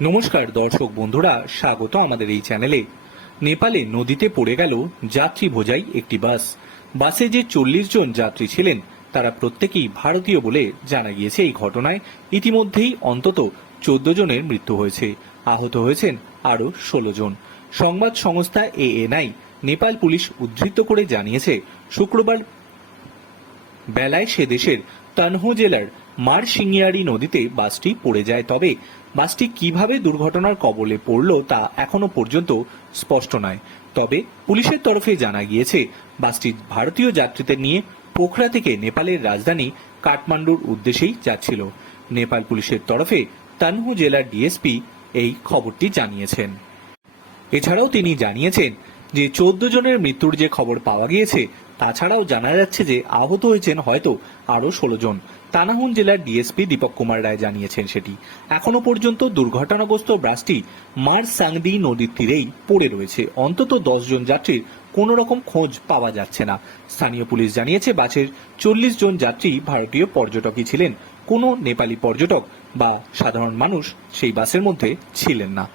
নমস্কার, দর্শক বন্ধুরা, স্বাগত আমাদের এই চ্যানেলে। নেপালে নদীতে পড়ে গেল যাত্রী বোঝাই একটি বাস। বাসে যে চল্লিশ জন যাত্রী ছিলেন, তারা প্রত্যেকেই ভারতীয় বলে জানা গিয়েছে এই ঘটনায়। ইতিমধ্যেই অন্তত চোদ্দ জনের মৃত্যু হয়েছে। আহত হয়েছেন আরও ষোলো জন। সংবাদ সংস্থা এএনআই, নেপাল পুলিশ উদ্ধৃত করে জানিয়েছে, শুক্রবার বেলায় সে দেশের তানহু জেলার মারসিংয়ারি নদীতে বাসটি পড়ে যায়। তবে বাসটি কীভাবে দুর্ঘটনার কবলে পড়ল তা এখনও পর্যন্ত স্পষ্ট নয়। তবে পুলিশের তরফে জানা গিয়েছে, বাসটি ভারতীয় যাত্রীদের নিয়ে পোখরা থেকে নেপালের রাজধানী কাঠমান্ডুর উদ্দেশ্যেই যাচ্ছিল। নেপাল পুলিশের তরফে তানহু জেলার ডিএসপি এই খবরটি জানিয়েছেন। এছাড়াও তিনি জানিয়েছেন যে চোদ্দ জনের মৃত্যুর যে খবর পাওয়া গিয়েছে, তাছাড়াও জানা যাচ্ছে যে আহত হয়েছেন হয়তো আরও ষোলো জন। তানাহুন জেলার ডিএসপি দীপক কুমার রায় জানিয়েছেন সেটি। এখনও পর্যন্ত দুর্ঘটনাগ্রস্ত বাসটি মার সাংদি নদীর তীরেই পড়ে রয়েছে। অন্তত জন যাত্রীর কোনো রকম খোঁজ পাওয়া যাচ্ছে না। স্থানীয় পুলিশ জানিয়েছে, বাসের চল্লিশ জন যাত্রী ভারতীয় পর্যটকই ছিলেন। কোনো নেপালি পর্যটক বা সাধারণ মানুষ সেই বাসের মধ্যে ছিলেন না।